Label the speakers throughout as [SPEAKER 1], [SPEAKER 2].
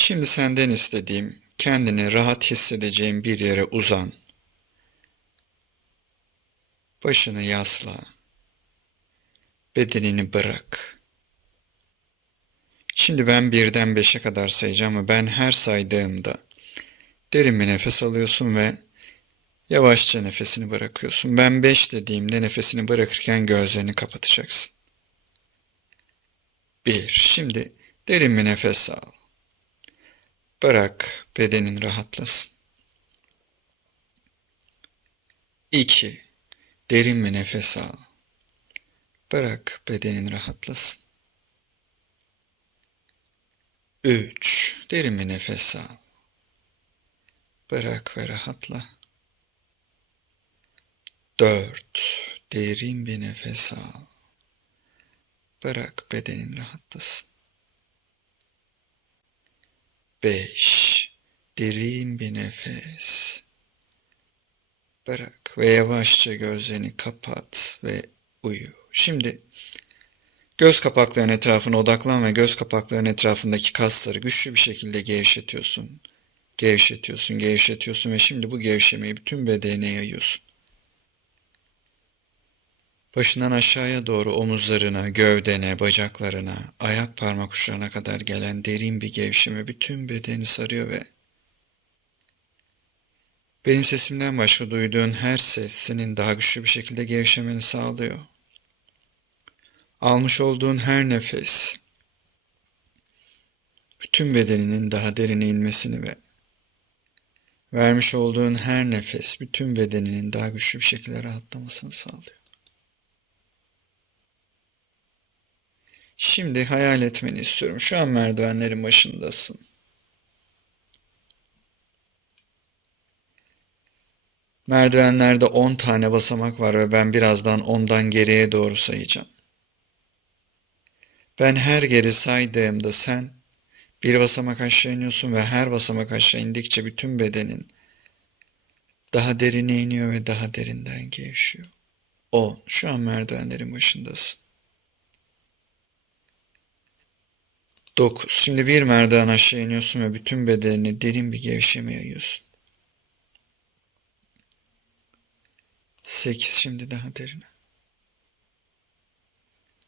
[SPEAKER 1] Şimdi senden istediğim kendini rahat hissedeceğin bir yere uzan. Başını yasla. Bedenini bırak. Şimdi ben birden beşe kadar sayacağım ama ben her saydığımda derin bir nefes alıyorsun ve yavaşça nefesini bırakıyorsun. Ben beş dediğimde nefesini bırakırken gözlerini kapatacaksın. Bir. Şimdi derin bir nefes al. Bırak bedenin rahatlasın. 2. Derin bir nefes al. Bırak bedenin rahatlasın. 3. Derin bir nefes al. Bırak ve rahatla. 4. Derin bir nefes al. Bırak bedenin rahatlasın. 5. Derin bir nefes. Bırak ve yavaşça gözlerini kapat ve uyu. Şimdi göz kapaklarının etrafına odaklan ve göz kapaklarının etrafındaki kasları güçlü bir şekilde gevşetiyorsun. Gevşetiyorsun, gevşetiyorsun ve şimdi bu gevşemeyi bütün bedenine yayıyorsun. Başından aşağıya doğru omuzlarına, gövdene, bacaklarına, ayak parmak uçlarına kadar gelen derin bir gevşeme bütün bedeni sarıyor ve benim sesimden başka duyduğun her ses senin daha güçlü bir şekilde gevşemeni sağlıyor. Almış olduğun her nefes bütün bedeninin daha derine inmesini ve vermiş olduğun her nefes bütün bedeninin daha güçlü bir şekilde rahatlamasını sağlıyor. Şimdi hayal etmeni istiyorum. Şu an merdivenlerin başındasın. Merdivenlerde 10 tane basamak var ve ben birazdan ondan geriye doğru sayacağım. Ben her geri saydığımda sen bir basamak aşağı iniyorsun ve her basamak aşağı indikçe bütün bedenin daha derine iniyor ve daha derinden gevşiyor. 10. Şu an merdivenlerin başındasın. 9. Şimdi bir merdiven aşağı iniyorsun ve bütün bedenini derin bir gevşeme yayıyorsun. 8. Şimdi daha derine.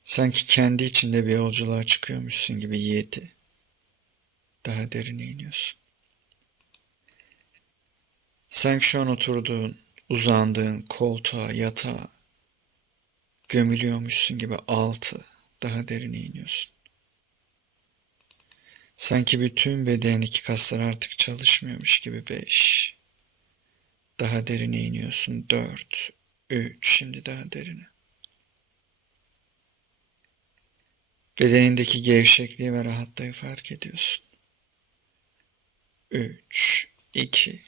[SPEAKER 1] Sanki kendi içinde bir yolculuğa çıkıyormuşsun gibi 7. Daha derine iniyorsun. Sanki şu an oturduğun, uzandığın koltuğa, yatağa gömülüyormuşsun gibi 6. Daha derine iniyorsun. Sanki bütün bedendeki kaslar artık çalışmıyormuş gibi beş. Daha derine iniyorsun dört. Üç. Şimdi daha derine. Bedenindeki gevşekliği ve rahatlığı fark ediyorsun. Üç. iki.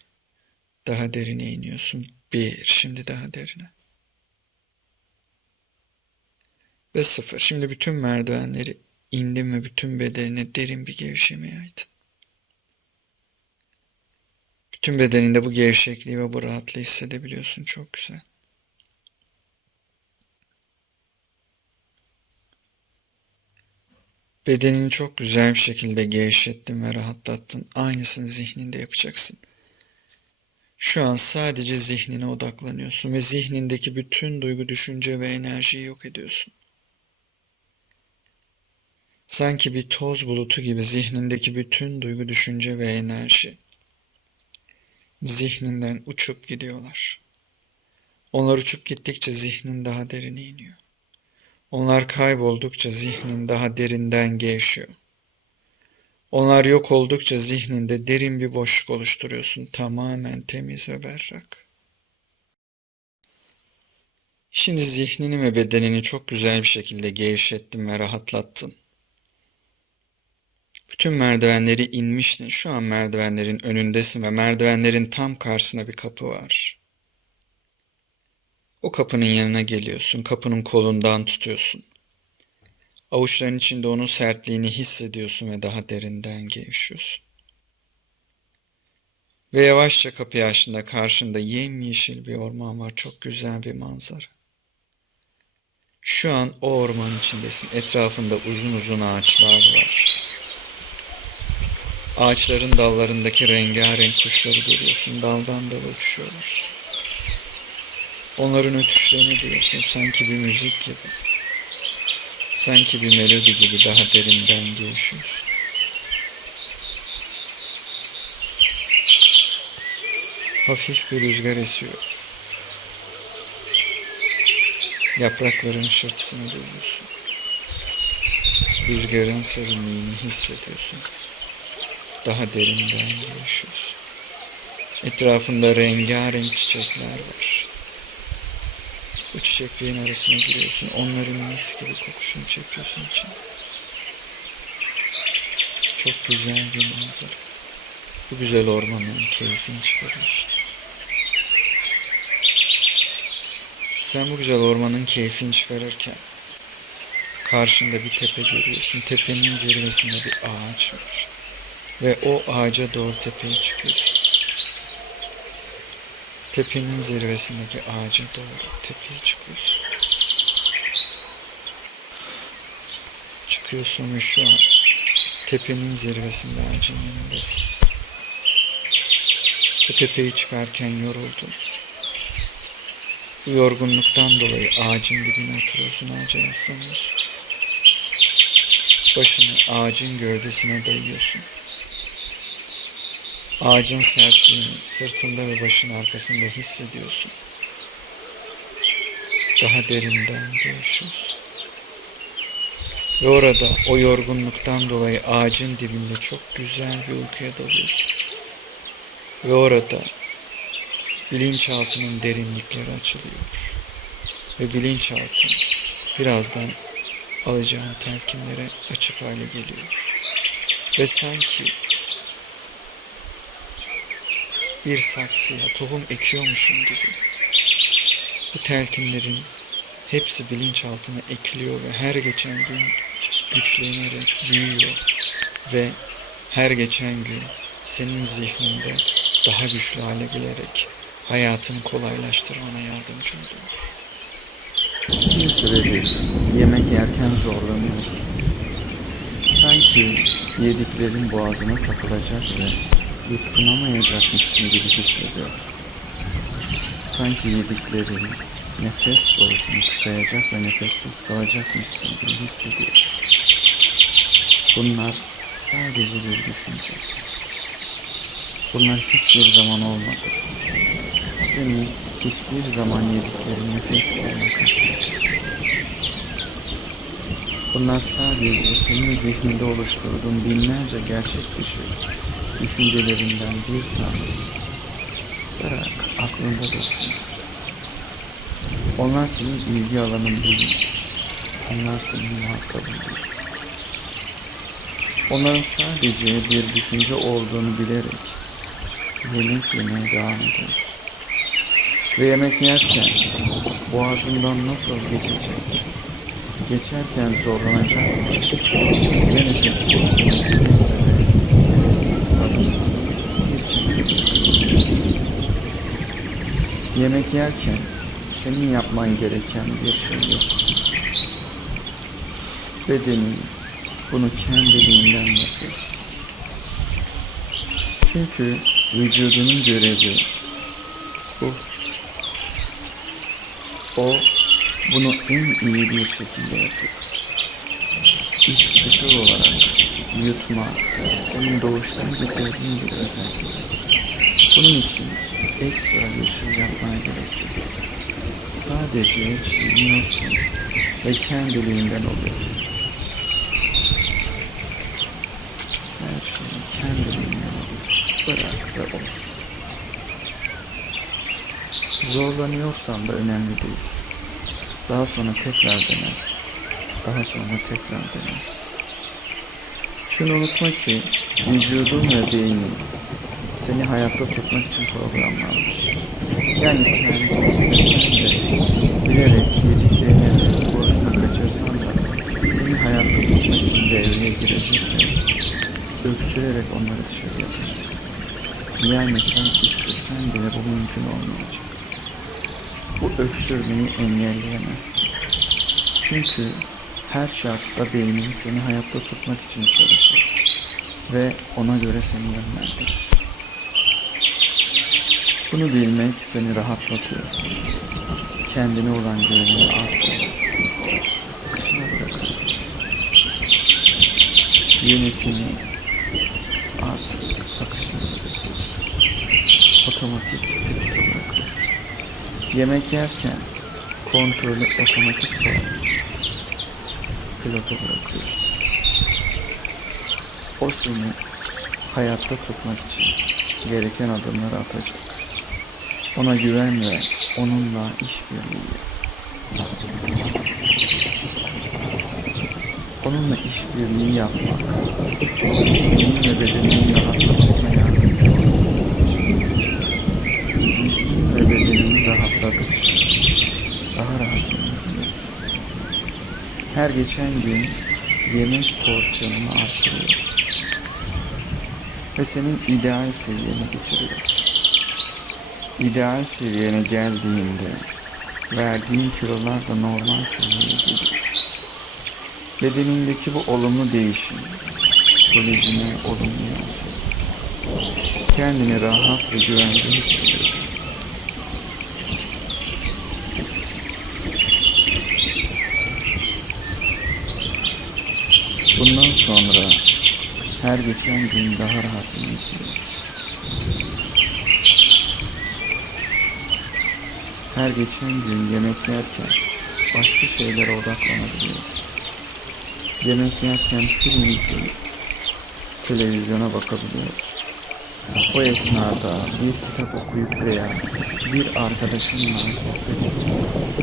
[SPEAKER 1] Daha derine iniyorsun. Bir. Şimdi daha derine. Ve sıfır. Şimdi bütün merdivenleri İndin ve bütün bedenine derin bir gevşeme yaydın. Bütün bedeninde bu gevşekliği ve bu rahatlığı hissedebiliyorsun. Çok güzel. Bedenini çok güzel bir şekilde gevşettin ve rahatlattın. Aynısını zihninde yapacaksın. Şu an sadece zihnine odaklanıyorsun ve zihnindeki bütün duygu, düşünce ve enerjiyi yok ediyorsun. Sanki bir toz bulutu gibi zihnindeki bütün duygu, düşünce ve enerji zihninden uçup gidiyorlar. Onlar uçup gittikçe zihnin daha derine iniyor. Onlar kayboldukça zihnin daha derinden gevşiyor. Onlar yok oldukça zihninde derin bir boşluk oluşturuyorsun. Tamamen temiz ve berrak. Şimdi zihnini ve bedenini çok güzel bir şekilde gevşettin ve rahatlattın. Bütün merdivenleri inmiştin. Şu an merdivenlerin önündesin ve merdivenlerin tam karşısında bir kapı var. O kapının yanına geliyorsun. Kapının kolundan tutuyorsun. Avuçların içinde onun sertliğini hissediyorsun ve daha derinden gevşiyorsun. Ve yavaşça kapıyı açtığında karşında yemyeşil bir orman var. Çok güzel bir manzara. Şu an o orman içindesin. Etrafında uzun uzun ağaçlar var. Ağaçların dallarındaki rengarenk kuşları görüyorsun. Daldan dala uçuşuyorlar. Onların ötüşlerini duyuyorsun sanki bir müzik gibi. Sanki bir melodi gibi daha derinden gevşiyorsun. Hafif bir rüzgar esiyor. Yaprakların şırtısını duyuyorsun. Rüzgarın serinliğini hissediyorsun. Daha derinden gevşiyorsun. Etrafında rengarenk çiçekler var. Bu çiçeklerin arasına giriyorsun. Onların mis gibi kokusunu çekiyorsun için. Çok güzel bir manzara. Bu güzel ormanın keyfini çıkarıyorsun. Sen bu güzel ormanın keyfini çıkarırken karşında bir tepe görüyorsun. Tepenin zirvesinde bir ağaç var. Ve o ağaca doğru tepeye çıkıyorsun. Tepenin zirvesindeki ağaca doğru tepeye çıkıyorsun. Çıkıyorsun ve şu an tepenin zirvesinde ağacın yanındasın. Bu tepeyi çıkarken yoruldun. Bu yorgunluktan dolayı ağacın dibine oturuyorsun, ağaca yaslanıyorsun. Başını ağacın gövdesine dayıyorsun. Ağacın sertliğini sırtında ve başın arkasında hissediyorsun. Daha derinden gevşiyorsun. Ve orada o yorgunluktan dolayı ağacın dibinde çok güzel bir uykuya dalıyorsun. Ve orada bilinçaltının derinlikleri açılıyor. Ve bilinçaltın birazdan alacağın telkinlere açık hale geliyor. Ve sanki bir saksıya tohum ekiyormuşum gibi bu telkinlerin hepsi bilinçaltına ekiliyor ve her geçen gün güçlenerek büyüyor ve her geçen gün senin zihninde daha güçlü hale gelerek hayatını kolaylaştırmana yardımcı oluyor.
[SPEAKER 2] Bir süredir yemek yerken zorlanıyorsun. Sanki yediklerin boğazına takılacak ve yutkunamayacakmışsın gibi hissediyorsun. Sanki yediklerin nefes borusunu tıkayacak ve nefessiz kalacakmışsın gibi hissediyorsun. Bunlar sadece bir düşünce. Bunlar hiçbir zaman olmadı. Seni hiçbir zaman yediklerin nefes kaçırdı. Bunlar sadece senin zihninde oluşturduğun binlerce gerçek dışı düşüncelerinden bir tanesi. Bırak aklında dursun. Onlar senin ilgi alanın değil. Onlar senin muhatabın değil. Onların sadece bir düşünce olduğunu bilerek yemek yemeye devam ediyorsun. Ve yemek yerken boğazından nasıl geçecek? Geçerken zorlanacak? Ve nefes Yemek yerken senin yapman gereken bir şey yok. Bedenin bunu kendiliğinden yapıyor. Çünkü vücudunun görevi bu. O bunu en iyi bir şekilde yapıyor. İçgüdüsel olarak yutma, senin doğuştan getirdiğin bir özellik. Bunun için ekstra bir şey yapmaya gerek yok. Sadece bilmiyorsun ve kendiliğinden oluyor. Her şey kendiliğinden oluyor. Bırak ve ol. Zorlanıyorsan da önemli değil. Daha sonra tekrar dene. Daha sonra tekrar dene. Şunu unutma ki vücudun ve beynin seni hayatta tutmak için programlanmış. Yani sen de bilerek yediklerini borcuna kaçırsan da seni hayatta tutmak için devreye girecek ve öksürerek onları dışarı atacak. Yani sen istesen bile bu mümkün olmayacak. Bu öksürmeyi engelleyemezsin. Çünkü her şartta beynin seni hayatta tutmak için çalışır. ve ona göre seni yönlendirir. Bunu bilmek seni rahatlatıyor. Kendine olan güvenini artırıyor. Akışına bırakır. Yönetimi artık akışına bırakır. Otomatik bırakır. Yemek yerken kontrolü otomatik olarak pilota bırakıyorsun. O seni hayatta tutmak için gereken adımları atacak. Ona güven ve onunla işbirliği yap. Onunla işbirliği yapmak, senin ve bedeninin rahatlamasına yardımcı olur. Ve rahatladıkça daha rahat yönetilir. Her geçen gün yemek porsiyonunu artırıyor. Ve senin ideal seviyene getiriyor. İdeal seviyene geldiğinde verdiğin kilolar da normal seviyeye geliyor. Bedenindeki bu olumlu değişim psikolojine olumlu yansıyor. Kendini rahat ve güvende hissediyorsun. Bundan sonra her geçen gün daha rahat yönetiyorsun. Her geçen gün yemek yerken başka şeylere odaklanabiliyorsun. Yemek yerken film izleyip televizyona bakabiliyorsun. O esnada bir kitap okuyup veya bir arkadaşınla sohbet ediyorsun.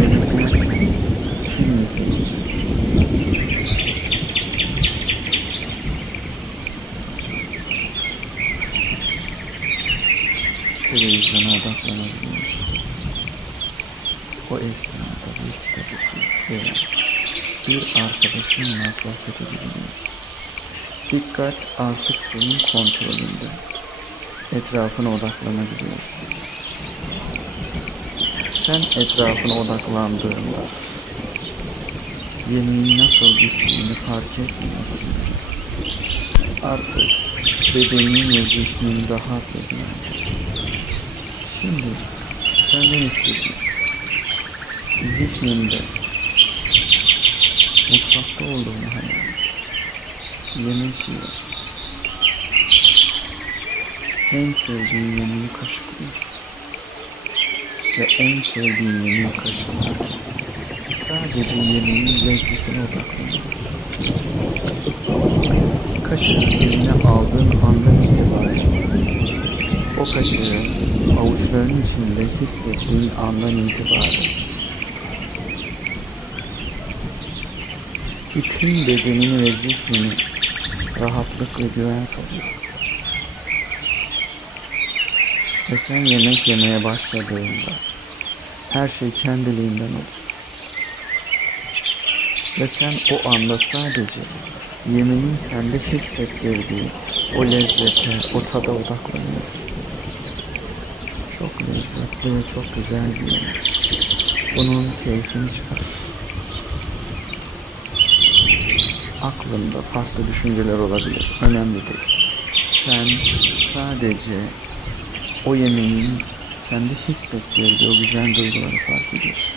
[SPEAKER 2] Yemek yerken film izleyip televizyona odaklanabiliyorsun. O esnada bir okuyup veya bir arkadaşınla sohbet edebiliyorsun. Dikkat artık senin kontrolünde. Etrafına odaklanabiliyorsun. Sen etrafına odaklandığında yemeğin nasıl gittiğini fark etmiyorsun. Artık bedenin ve zihnin rahat ediyor. Şimdi senden istediğim zihninde mutfakta olduğunu hayal et. Yemek yiyor. En sevdiğin yemeği kaşıklıyorsun. Ve en sevdiğin yemeği kaşıklarken sadece yemeğin lezzetine odaklanıyorsun. Kaşığı eline aldığın andan itibaren o kaşığı avuçların içinde hissettiğin andan itibaren bütün bedenini ve zihnini rahatlık ve güven sarıyor. Ve sen yemek yemeye başladığında her şey kendiliğinden olur. Ve sen o anda sadece yemeğin sende hissettirdiği o lezzete, o tada odaklanıyorsun. Çok lezzetli ve çok güzel bir yemek. Bunun keyfini çıkar. Aklında farklı düşünceler olabilir. Önemli değil. Sen sadece o yemeğin sende hissettirdiği o güzel duyguları fark ediyorsun.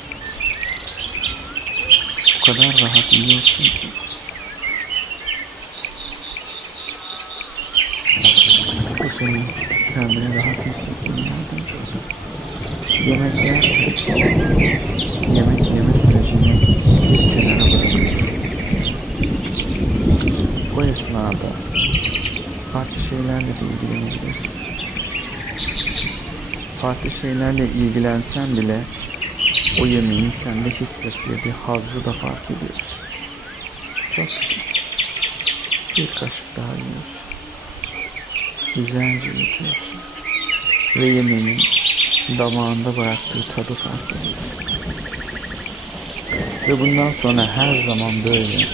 [SPEAKER 2] O kadar rahat yiyorsun ki. Bu senin kendini rahat hissetmene yardımcı olur. Yemek yerken yemek yeme sürecini kenara bırakıyorsun. O esnada farklı şeylerle de ilgilenebilirsin. Farklı şeylerle ilgilensen bile o yemeğin sende hissettirdiği hazzı da fark ediyorsun. Çok güzel. Bir kaşık daha yiyorsun. Güzelce yapıyorsun. Ve yemeğin damağında bıraktığı tadı fark ediyorsun. Ve bundan sonra her zaman böyle.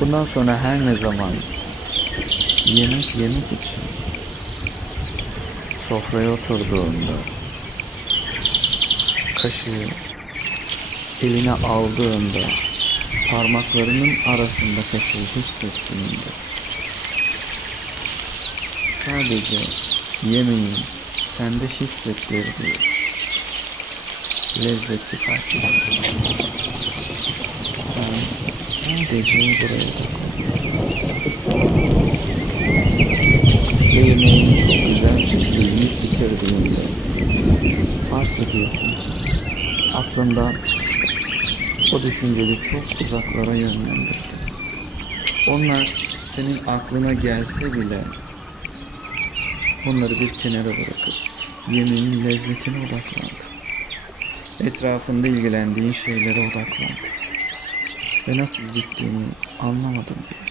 [SPEAKER 2] Bundan sonra her ne zaman yemek yemek için sofraya oturduğunda kaşığı eline aldığında parmaklarının arasında taşığı hissettiğinde sadece yemeğin sende hissettirdiği lezzeti fark ediyorsun. Sen sadece buraya ve yemeğin çok güzel yiyip bitirdiğinde fark ediyorsun ki o düşünceyi çok uzaklara yönlendirdi. Onlar senin aklına gelse bile onları bir kenara bırakıp yemeğin lezzetine odaklandı. Etrafında ilgilendiğin şeylere odaklandı. Ve nasıl gittiğini anlamadım bile.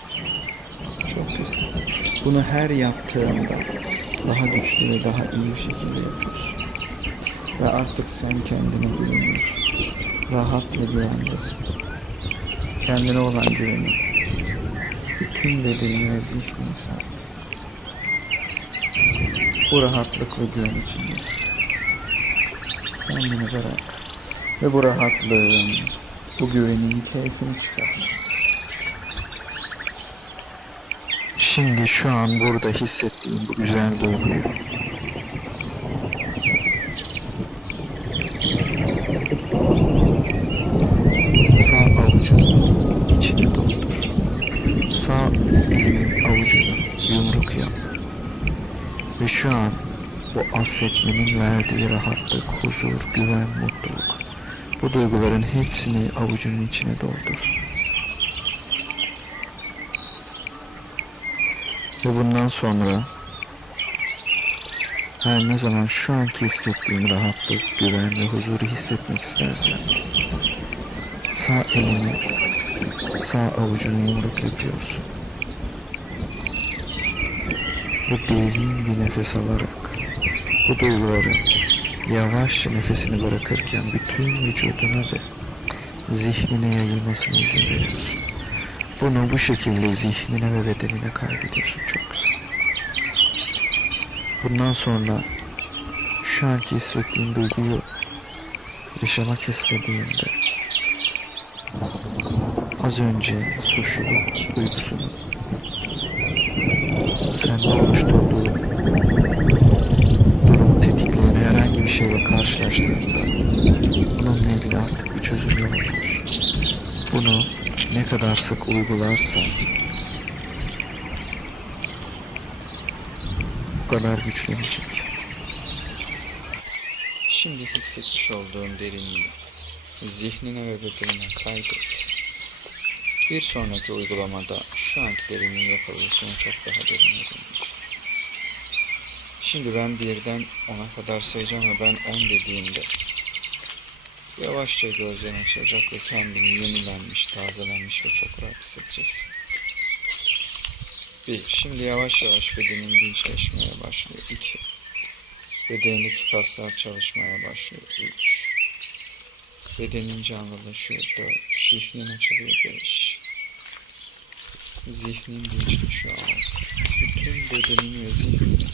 [SPEAKER 2] Çok güzel. Bunu her yaptığında daha güçlü ve daha iyi bir şekilde yapıyorsun. Ve artık sen kendine güveniyorsun. Rahat ve güvendesin. Kendine olan güvenin. Bütün bedenine ve zihnine sahip. Bu rahatlık ve güven içindesin. Kendini bırak. Ve bu rahatlığın, bu güvenin keyfini çıkar. Şimdi şu an burada hissettiğim bu güzel duyguyu. Sağ elimin avucunu yumruk yap. Ve şu an bu affetmenin verdiği rahatlık, huzur, güven, mutluluk. Bu duyguların hepsini avucunun içine doldur. Ve bundan sonra her ne zaman şu anki hissettiğin rahatlık, güven ve huzuru hissetmek istersen sağ elini sağ avucunu yumruk yapıyorsun. Ve derin bir nefes alarak bu duyguları yavaşça nefesini bırakırken bütün vücuduna ve zihnine yayılmasına izin veriyorsun. Bunu bu şekilde zihnine ve bedenine kaybediyorsun. Çok güzel. Bundan sonra şu anki hissettiğin duyguyu yaşamak istediğinde az önce suçluluk duygusunu sende oluşturduğu durumu tetikleyen herhangi bir şeyle karşılaştığında bununla ilgili artık bir çözüm yok. Bunu ne kadar sık uygularsan bu kadar güçlenecek.
[SPEAKER 1] Şimdi hissetmiş olduğun derinliği zihnine ve bedenine kaydet. Bir sonraki uygulamada şu anki derinliği yakalıyorsun ve çok daha derine dönüyorsun. Şimdi ben birden ona kadar sayacağım ve ben on dediğimde yavaşça gözlerin açılacak ve kendini yenilenmiş, tazelenmiş ve çok rahat hissedeceksin. Bir, şimdi yavaş yavaş bedenin dinçleşmeye başlıyor. İki, bedenindeki kaslar çalışmaya başlıyor. Üç, bedenin canlılaşıyor. Dört, zihnin açılıyor. Beş, zihnin dinçleşiyor. Altı, bütün bedenin ve zihnin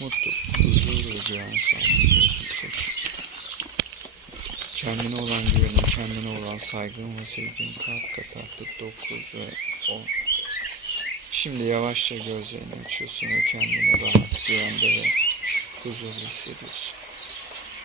[SPEAKER 1] mutlu, huzur ve güven sağlıyor. Kendine olan güvenin, kendine olan saygın ve sevgin kat kat arttı 9 ve 10. Şimdi yavaşça gözlerini açıyorsun ve kendini rahat, güvende ve huzurlu hissediyorsun.